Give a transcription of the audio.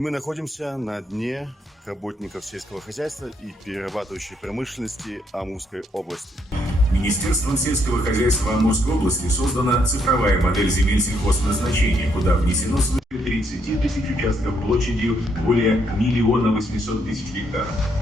Мы находимся на дне работников сельского хозяйства и перерабатывающей промышленности Амурской области. Министерством сельского хозяйства Амурской области создана цифровая модель земель сельхозназначения, куда внесено свыше 30 тысяч участков площадью более 1 800 000 гектаров.